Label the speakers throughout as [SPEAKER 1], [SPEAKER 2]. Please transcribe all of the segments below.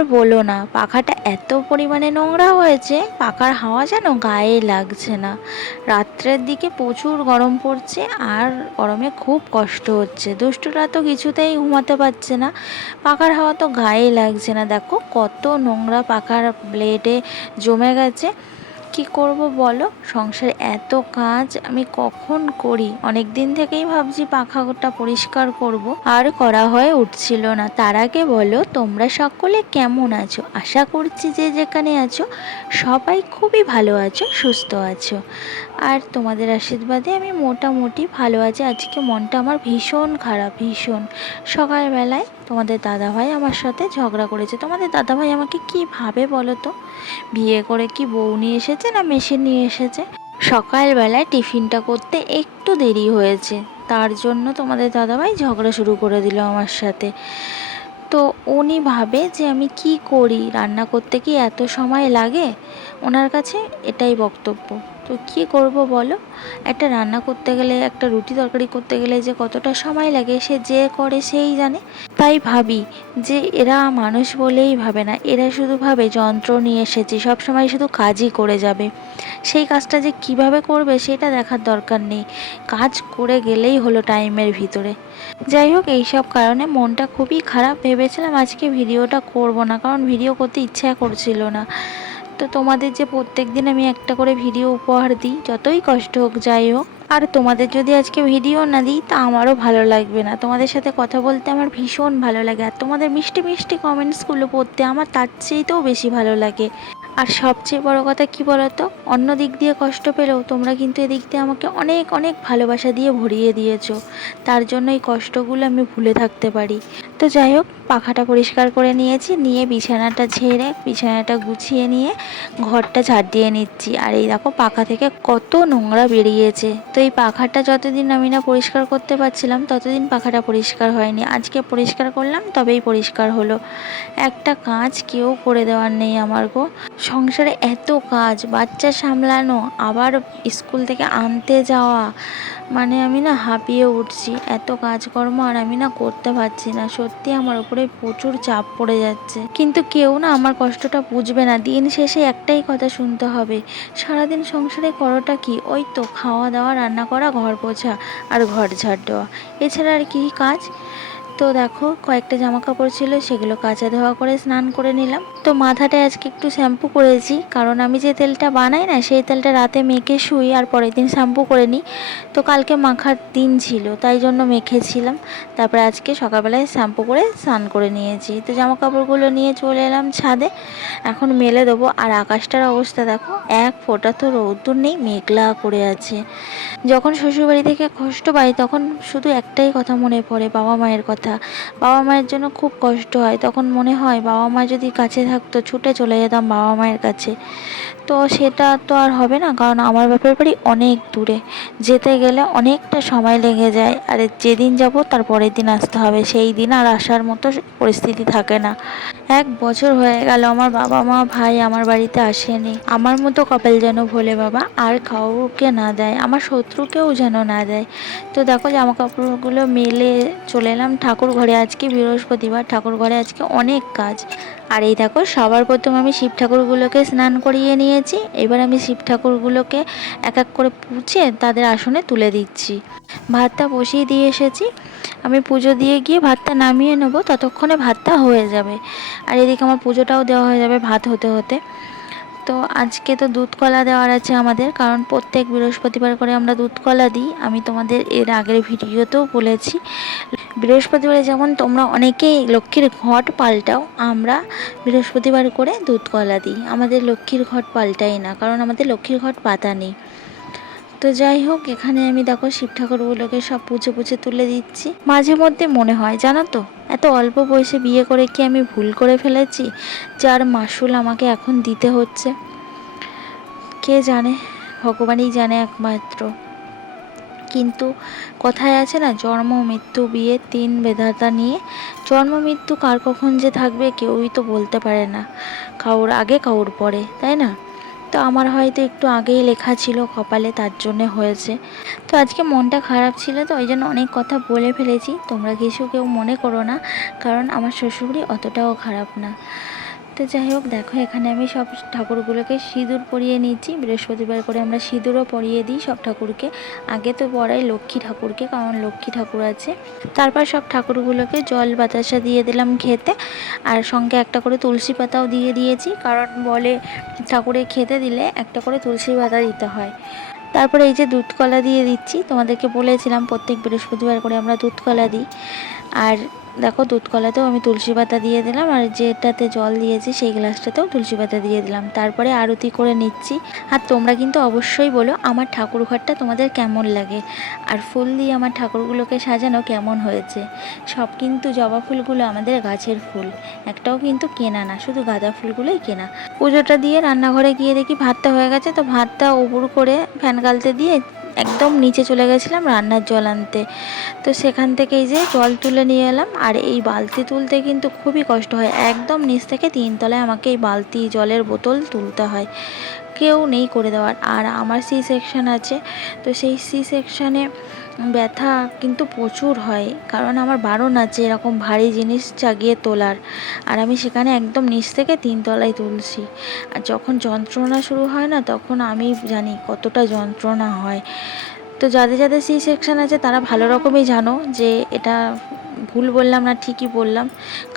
[SPEAKER 1] আর বলো না, পাখাটা এত পরিমাণে নোংরা হয়েছে, পাখার হাওয়া যেন গায়ে লাগছে না। রাত্রের দিকে প্রচুর গরম পড়ছে আর গরমে খুব কষ্ট হচ্ছে। দুষ্টুরা তো কিছুতেই ঘুমাতে পারছে না। পাখার হাওয়া তো গায়ে লাগছে না। দেখো কত নোংরা পাখার ব্লেডে জমে গেছে। কি করব বলো? সংসারে এত কাজ আমি কখন করি? অনেক দিন থেকেই ভাবছি পাখাটা পরিষ্কার করব। আর করা হয়ে উঠছিল না। তার আগে বলো, তোমরা সকলে কেমন আছো? আশা করছি যে যেখানে আছো, সবাই খুবই ভালো আছো, সুস্থ আছো। আর তোমাদের আশীর্বাদে আমি মোটামুটি ভালো আছি। আজকে মনটা আমার ভীষণ খারাপ, ভীষণ। সকালবেলায় তোমাদের দাদাভাই আমার সাথে ঝগড়া করেছে। তোমাদের দাদাভাই আমাকে কি ভাবে বলো তো? বিয়ে করে কি বউ নিয়ে এসেছে না মেশিন নিয়ে এসেছে? সকালবেলায় টিফিনটা করতে একটু দেরি হয়েছে। তার জন্য তোমাদের দাদাভাই ঝগড়া শুরু করে দিল আমার সাথে। তো উনি ভাবে যে আমি কি করি? রান্না করতে কি এত সময় লাগে? ওনার কাছে এটাই বক্তব্য। তো কী করব বলো? একটা রান্না করতে গেলে, একটা রুটি তরকারি করতে গেলে যে কতটা সময় লাগে, সে যে করে সেই জানে। তাই ভাবি যে এরা মানুষ বলেই ভাবে না। এরা শুধু ভাবে, যন্ত্র নিয়ে এসেছি, সবসময় শুধু কাজই করে যাবে। সেই কাজটা যে কীভাবে করবে সেটা দেখার দরকার নেই। কাজ করে গেলেই হলো টাইমের ভিতরে। যাই হোক এইসব কারণে মনটা খুবই খারাপ। ভেবেছিলাম আজকে ভিডিওটা করব না, কারণ ভিডিও করতে ইচ্ছা করছিল না। তো তোমাদের যে প্রত্যেক দিন আমি একটা করে ভিডিও উপহার দিই, যতই কষ্ট হোক যাই হোক। আর তোমাদের যদি আজকে ভিডিও না দিই, তা আমারও ভালো লাগবে না। তোমাদের সাথে কথা বলতে আমার ভীষণ ভালো লাগে। আর তোমাদের মিষ্টি মিষ্টি কমেন্টসগুলো পড়তে আমার তার চেয়েতেও বেশি ভালো লাগে। আর সবচেয়ে বড় কথা কি বলতো? অন্য দিক দিয়ে কষ্ট পেলেও তোমরা কিন্তু এদিক দিয়ে আমাকে অনেক অনেক ভালোবাসা দিয়ে ভরিয়ে দিয়েছ। তার জন্য এই কষ্টগুলো আমি ভুলে থাকতে পারি। তো যাই হোক, পাখাটা পরিষ্কার করে নিয়েছি, নিয়ে বিছানাটা ঝেড়ে, বিছানাটা গুছিয়ে নিয়ে ঘরটা ঝাড় দিয়ে নিচ্ছি। আর এই দেখো, পাখা থেকে কত নোংরা বেরিয়েছে। তো এই পাখাটা যতদিন আমি না পরিষ্কার করতে পারছিলাম, ততদিন পাখাটা পরিষ্কার হয়নি। আজকে পরিষ্কার করলাম, তবেই পরিষ্কার হলো। একটা কাজ কেউ করে দেওয়ার নেই আমার গো। সংসারে এত কাজ, বাচ্চা সামলানো, আবার স্কুল থেকে আনতে যাওয়া মানে আমি না হাঁপিয়ে উঠছি। এত কাজকর্ম আর আমি না করতে পারছি না, সত্যি আমার উপরে প্রচুর চাপ পড়ে যাচ্ছে। কিন্তু কেউ না আমার কষ্টটা বুঝবে না। দিন শেষে একটাই কথা শুনতে হবে। সারাদিন সংসারে করোটা কি? ওই তো খাওয়া দাওয়া, রান্না করা, ঘর পোছা আর ঘর ঝাড় দেওয়া। এছাড়া আর কি কাজ? তো দেখো, কয়েকটা জামা কাপড় ছিল, সেগুলো কাঁচা ধোয়া করে স্নান করে নিলাম। তো মাথাটায় আজকে একটু শ্যাম্পু করেছি, কারণ আমি যে তেলটা বানাই না, সেই তেলটা রাতে মেখে শুই আর পরের দিন শ্যাম্পু করে নিই। তো কালকে মাখার দিন ছিল, তাই জন্য মেখেছিলাম। তারপরে আজকে সকালবেলায় শ্যাম্পু করে স্নান করে নিয়েছি। তো জামা কাপড়গুলো নিয়ে চলে এলাম ছাদে। এখন মেলে দেবো, আর আকাশটার অবস্থা দেখো, এক ফোঁটা তো রৌদ্র নেই, মেঘলা করে আছে। যখন শ্বশুরবাড়ি থেকে কষ্ট পাই, তখন শুধু একটাই কথা মনে পড়ে বাবা মায়ের কথা। বাবা মায়ের জন্য খুব কষ্ট হয়। তখন মনে হয় বাবা মা যদি কাছে থাকতো, ছুটে চলে যেতাম বাবা মায়ের কাছে। তো সেটা তো আর হবে না, কারণ আমার বাপের বাড়ি অনেক দূরে। যেতে গেলে অনেকটা সময় লেগে যায়, আর যেদিন যাব তার পরের দিন আসতে হবে। সেই দিন আর আসার মতো পরিস্থিতি থাকে না। এক বছর হয়ে গেল, আমার বাবা মা, ভাই আমার বাড়িতে আসেনি। আমার মতো কপাল যেন ভোলে বাবা, আর কাউকে না দেয়, আমার শত্রুকেও যেন না দেয়। তো দেখো জামা কাপড়গুলো মেলে চলে এলাম ঠাকুর ঘরে। আজকে বৃহস্পতিবার, ঠাকুর ঘরে আজকে অনেক কাজ। আর এই দেখো, সবার প্রথম আমি শিব ঠাকুরগুলোকে স্নান করিয়ে নিয়েছি এবার আমি শিব ঠাকুরগুলোকে এক এক করে পুছে তাদের আসনে তুলে দিচ্ছি। ভাতটা বসিয়ে দিয়ে এসেছি। আমি পুজো দিয়ে গিয়ে ভাতটা নামিয়ে নেব। ততক্ষণে ভাতটা হয়ে যাবে। আর এদিকে আমার পুজোটাও দেওয়া হয়ে যাবে ভাত হতে হতে। তো আজকে তো দুধ কলা দেওয়ার আছে আমাদের, কারণ প্রত্যেক বৃহস্পতিবার করে আমরা দুধ কলা দিই। আমি তোমাদের এর আগের ভিডিওতেও বলেছি। বৃহস্পতিবারে যেমন তোমরা অনেকেই লক্ষ্মীর ঘট পাল্টাও, আমরা বৃহস্পতিবার করে দুধ কলা দিই। আমাদের লক্ষ্মীর ঘট পাল্টাই না, কারণ আমাদের লক্ষ্মীর ঘট পাতা নেই। তো যাই হোক, এখানে আমি দেখো শিব ঠাকুরগুলোকে সব পুছে পুছে তুলে দিচ্ছি। মাঝে মধ্যে মনে হয়, জানো তো? এত অল্প বয়সে বিয়ে করে কি আমি ভুল করে ফেলেছি? যার মাসুল আমাকে এখন দিতে হচ্ছে। কে জানে? ভগবানই জানে একমাত্র। কিন্তু কথায় আছে না, জন্ম, মৃত্যু, বিয়ে, তিন বেধাতা নিয়ে। জন্ম, মৃত্যু কার কখন যে থাকবে কেউই তো বলতে পারে না। কাউর আগে, কাউর পরে, তাই না? তো আমার হয়তো একটু আগেই লেখা ছিল কপালে, তার জন্যে হয়েছে। তো আজকে মনটা খারাপ ছিল তো ওই জন্য অনেক কথা বলে ফেলেছি। তোমরা কিছু কেউ মনে করো না, কারণ আমার শ্বশুরবাড়ি অতটাও খারাপ না। তো যাই হোক, দেখো, এখানে আমি সব ঠাকুরগুলোকে সিঁদুর পরিয়ে নিচ্ছি বৃহস্পতিবার করে আমরা সিঁদুরও পরিয়ে দিই সব ঠাকুরকে। আগে তো পড়াই লক্ষ্মী ঠাকুরকে, কারণ লক্ষ্মী ঠাকুর আছে। তারপর সব ঠাকুরগুলোকে জল বাতাসা দিয়ে দিলাম খেতে। আর সঙ্গে একটা করে তুলসী পাতাও দিয়ে দিয়েছি, কারণ বলে ঠাকুরে খেতে দিলে একটা করে তুলসী পাতা দিতে হয়। তারপরে এই যে দুধ কলা দিয়ে দিচ্ছি, তোমাদেরকে বলেছিলাম প্রত্যেক বৃহস্পতিবার করে আমরা দুধ কলা দিই। আর দেখো দুধ কলাতেও আমি তুলসী পাতা দিয়ে দিলাম, আর যেটাতে জল দিয়েছি সেই গ্লাসটাতেও তুলসী পাতা দিয়ে দিলাম। তারপরে আরতি করে নিচ্ছি। আর তোমরা কিন্তু অবশ্যই বলো আমার ঠাকুর ঘরটা তোমাদের কেমন লাগে। আর ফুল দিয়ে আমার ঠাকুরগুলোকে সাজানো কেমন হয়েছে। সব কিন্তু জবা ফুলগুলো আমাদের গাছের ফুল। একটাও কিন্তু কেনা না, শুধু গাঁদা ফুলগুলোই কেনা। পুজোটা দিয়ে রান্নাঘরে গিয়ে দেখি ভাতটা হয়ে গেছে, তো ভাতটা উপর করে ফ্যান গালতে দিয়ে একদম নিচে চলে গেছিলাম রান্নার জল আনতে। তো সেখান থেকে এই যে জল তুলে নিয়ে এলাম। আর এই বালতি তুলতে কিন্তু খুবই কষ্ট হয়। একদম নিচ থেকে তিনতলায় আমাকে এই বালতি জলের বোতল তুলতে হয়। কেউ নেই করে দেওয়ার। আর আমার সি সেকশান আছে। তো সেই সি সেকশানে ব্যথা কিন্তু প্রচুর হয়, কারণ আমার বারণ আছে এরকম ভারী জিনিস চাগিয়ে তোলার। আর আমি সেখানে একদম নিচ থেকে তিনতলায় তুলছি। আর যখন যন্ত্রণা শুরু হয় না, তখন আমি জানি কতটা যন্ত্রণা হয়। তো যাদের যাদের সি সেকশন আছে, তারা ভালো রকমই জানো যে এটা ভুল বললাম না, ঠিকই বললাম।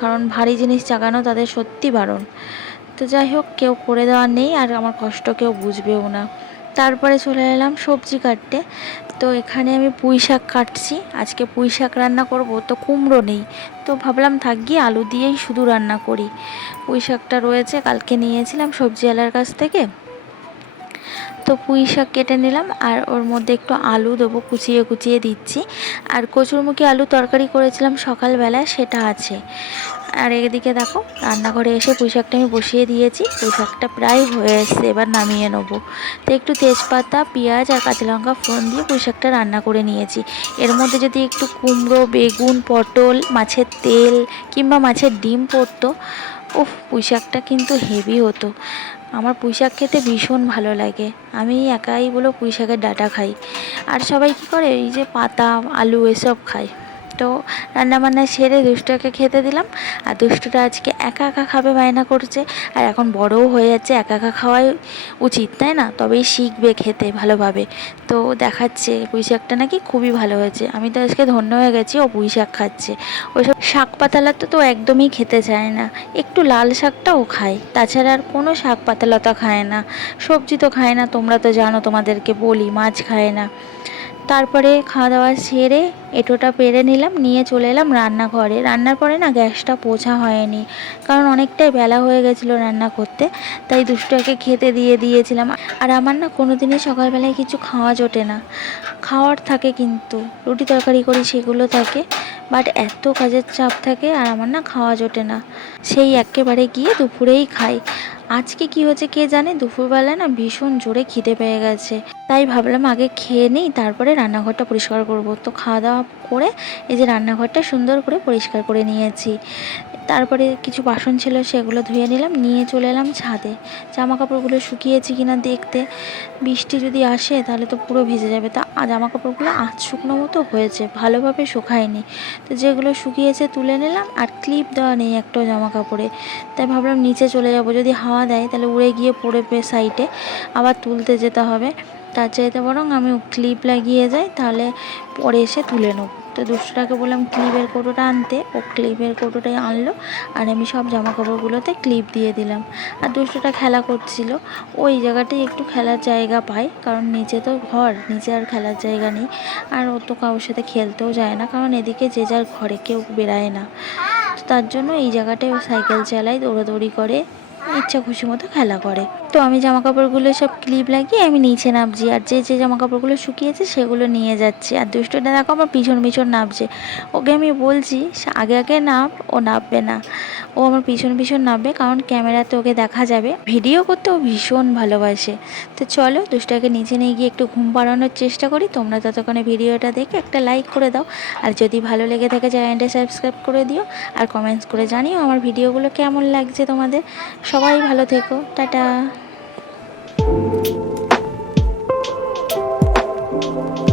[SPEAKER 1] কারণ ভারী জিনিস চাগানো তাদের সত্যি বারণ। তো যাই হোক, কেউ করে দেওয়ার নেই, আর আমার কষ্ট কেউ বুঝবেও না। তারপরে চলে এলাম সবজি কাটতে। তো এখানে আমি পুঁই শাক কাটছি। আজকে পুঁই শাক রান্না করব, তো কুমড়ো নেই। তো ভাবলাম থাক গিয়ে আলু দিয়েই শুধু রান্না করি। পুঁই শাকটা রয়েছে, কালকে নিয়েছিলাম সবজিওয়ালার কাছ থেকে। তো পুঁই শাক কেটে নিলাম আর ওর মধ্যে একটু আলু দেবো, কুচিয়ে কুচিয়ে দিচ্ছি। আর কচুরমুখী আলু তরকারি করেছিলাম সকালবেলায় সেটা আছে। আর এদিকে দেখো, রান্নাঘরে এসে পুঁই শাকটা আমি বসিয়ে দিয়েছি। পুঁই শাকটা প্রায় হয়ে এসছে, এবার নামিয়ে নেব। তো একটু তেজপাতা, পেঁয়াজ আর কাঁচা লঙ্কা ফোড়ন দিয়ে পুঁই শাকটা রান্না করে নিয়েছি। এর মধ্যে যদি একটু কুমড়ো, বেগুন, পটল, মাছের তেল কিংবা মাছের ডিম পড়তো, উফ, পুঁই শাকটা কিন্তু হেভি হতো। আমার পুঁই শাক খেতে ভীষণ ভালো লাগে। আমি একাই বলো পুঁই শাকের ডাঁটা খাই। আর সবাই কী করে? এই যে পাতা, আলু, এসব খায়। তো রান্নাবান্না সেরে দুষ্টুকে খেতে দিলাম। আর দুষ্টুটা আজকে একা একা খাবে, বায়না করছে। আর এখন বড়ও হয়ে যাচ্ছে, একা একা খাওয়াই উচিত, তাই না? তবেই শিখবে খেতে ভালোভাবে। তো দেখাচ্ছে পুঁই শাকটা নাকি খুবই ভালো হয়েছে। আমি তো আজকে ধন্য হয়ে গেছি, ও পুঁই শাক খাচ্ছে। ওইসব শাক পাতালতা তো একদমই খেতে চায় না। একটু লাল শাকটাও খায়। তাছাড়া আর কোনো শাক পাতালতা খায় না। সবজি তো খায় না, তোমরা তো জানো, তোমাদেরকে বলি, মাছ খায় না। তারপরে খাওয়া দাওয়া সেরে এঁটোটা পেরে নিলাম, নিয়ে চলে এলাম রান্নাঘরে। রান্নার পরে না গ্যাসটা পোছা হয়নি, কারণ অনেকটাই বেলা হয়ে গেছিল রান্না করতে, তাই দুষ্টুকে খেতে দিয়ে দিয়েছিলাম। আর আমার না কোনো দিনই সকালবেলায় কিছু খাওয়া জোটে না। খাওয়ার থাকে কিন্তু, রুটি তরকারি করি সেগুলো থাকে, বাট এত কাজের চাপ থাকে আর আমার না খাওয়া জোটে না। সেই একেবারে গিয়ে দুপুরেই খাই। আজকে কি হয়েছে কে জানে? দুপুরবেলা না ভীষণ জোরে খিদে পেয়ে গেছে। তাই ভাবলাম আগে খেয়ে নিই, তারপরে রান্নাঘরটা পরিষ্কার করব। তো খাওয়া দাওয়া করে এই যে রান্নাঘরটা সুন্দর করে পরিষ্কার করে নিয়েছি। তারপরে কিছু বাসন ছিল সেগুলো ধুয়ে নিলাম, নিয়ে চলে এলাম ছাদে। জামা কাপড়গুলো শুকিয়েছি কিনা দেখতে, বৃষ্টি যদি আসে তাহলে তো পুরো ভিজে যাবে। তা জামা কাপড়গুলো আধ শুকনো মতো হয়েছে, ভালোভাবে শুকায়নি। তো যেগুলো শুকিয়েছে তুলে নিলাম আর ক্লিপ দেওয়া নেই একটাও জামা কাপড়ে তাই ভাবলাম নিচে চলে যাব, যদি হাওয়া দেয় তাহলে উড়ে গিয়ে পড়বে সাইডে আবার তুলতে যেতে হবে। তার চাইতে বরং আমি ক্লিপ লাগিয়ে যাই, তাহলে পরে এসে তুলে নেব। তো দুষ্টটাকে বললাম ক্লিপের কৌটোটা আনতে। ও ক্লিপের কৌটোটাই আনলো আর আমি সব জামা কাপড়গুলোতে ক্লিপ দিয়ে দিলাম। আর দুষ্টটা খেলা করছিল। ওই জায়গাটাই একটু খেলার জায়গা পায়, কারণ নিচে তো ঘর, নিচে আর খেলার জায়গা নেই। আর ও তো কারোর সাথে খেলতেও যায় না, কারণ এদিকে যে যার ঘরে কেউ বেড়ায় না। তার জন্য এই জায়গাটায় ও সাইকেল চালায়, দৌড়াদৌড়ি করে, ইচ্ছা খুশি মতো খেলা করে। তো আমি জামা কাপড়গুলো সব ক্লিপ লাগিয়ে আমি নিচে নামছি। আর যে যে জামা কাপড়গুলো শুকিয়েছে সেগুলো নিয়ে যাচ্ছি। আর দুষ্টটা দেখো আমার পিছন পিছন নামছে। ওকে আমি বলছি আগে আগে নাম, ও নামবে না। ও আমার পিছন পিছন নামবে, কারণ ক্যামেরাতে ওকে দেখা যাবে। ভিডিও করতে ও ভীষণ ভালোবাসে। তো চলো দুষ্টাকে নিচে নিয়ে গিয়ে একটু ঘুম পাড়ানোর চেষ্টা করি। তোমরা ততক্ষণে ভিডিওটা দেখে একটা লাইক করে দাও। আর যদি ভালো লেগে থাকে চ্যানেলটা সাবস্ক্রাইব করে দিও। আর কমেন্টস করে জানিও আমার ভিডিওগুলো কেমন লাগছে তোমাদের। সবাই ভালো থেকো। টাটা। Música